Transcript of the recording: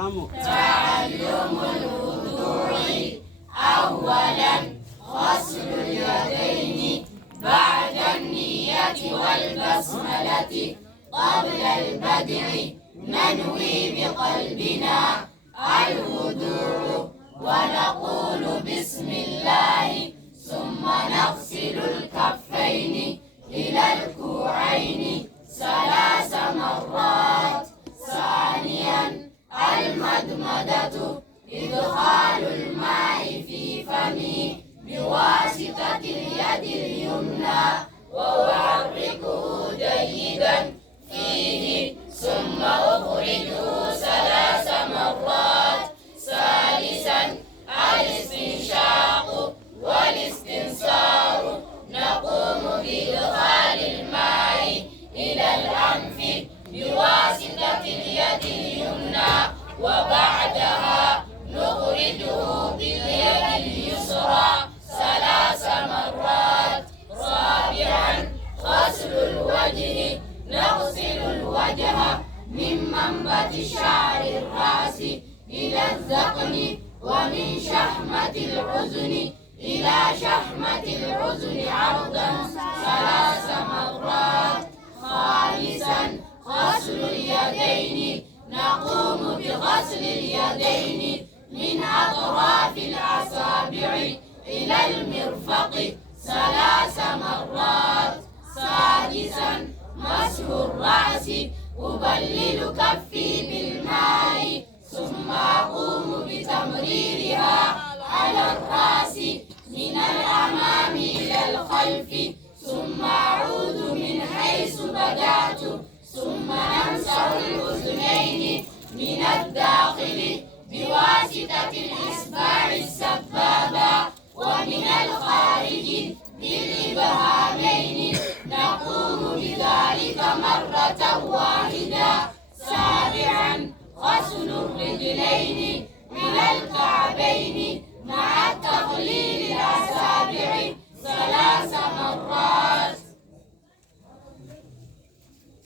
أكرم. تعلم الوضوء أولا غسل اليدين بعد النية والبسملة قبل البدء ننوي بقلبنا الوضوء ونقول بسم الله ثم نغسل الكفين إلى الكوعين 3 مرات. ثانيا المدمدة إدخال الماء في فمي بواسطة اليد اليمنى وأحركه جيدا فيه ثم أخرجه 3 مرات. ثالثا الاستنشاق والاستنثار نقوم بإدخال الماء إلى الأنف بواسطة اليد اليمنى وبعدها نخرجه باليد اليسرى 3 مرات. رابعا غسل الوجه نغسل الوجه من منبت شعر الرأس إلى الذقن ومن شحمة الأذن إلى شحمة الأذن عرضا 3 مرات. خامسا غسل اليدين نقوم بغسل اليدين من أطراف الأصابع إلى المرفق 3 مرات. سادسا مسح الرأس أبللك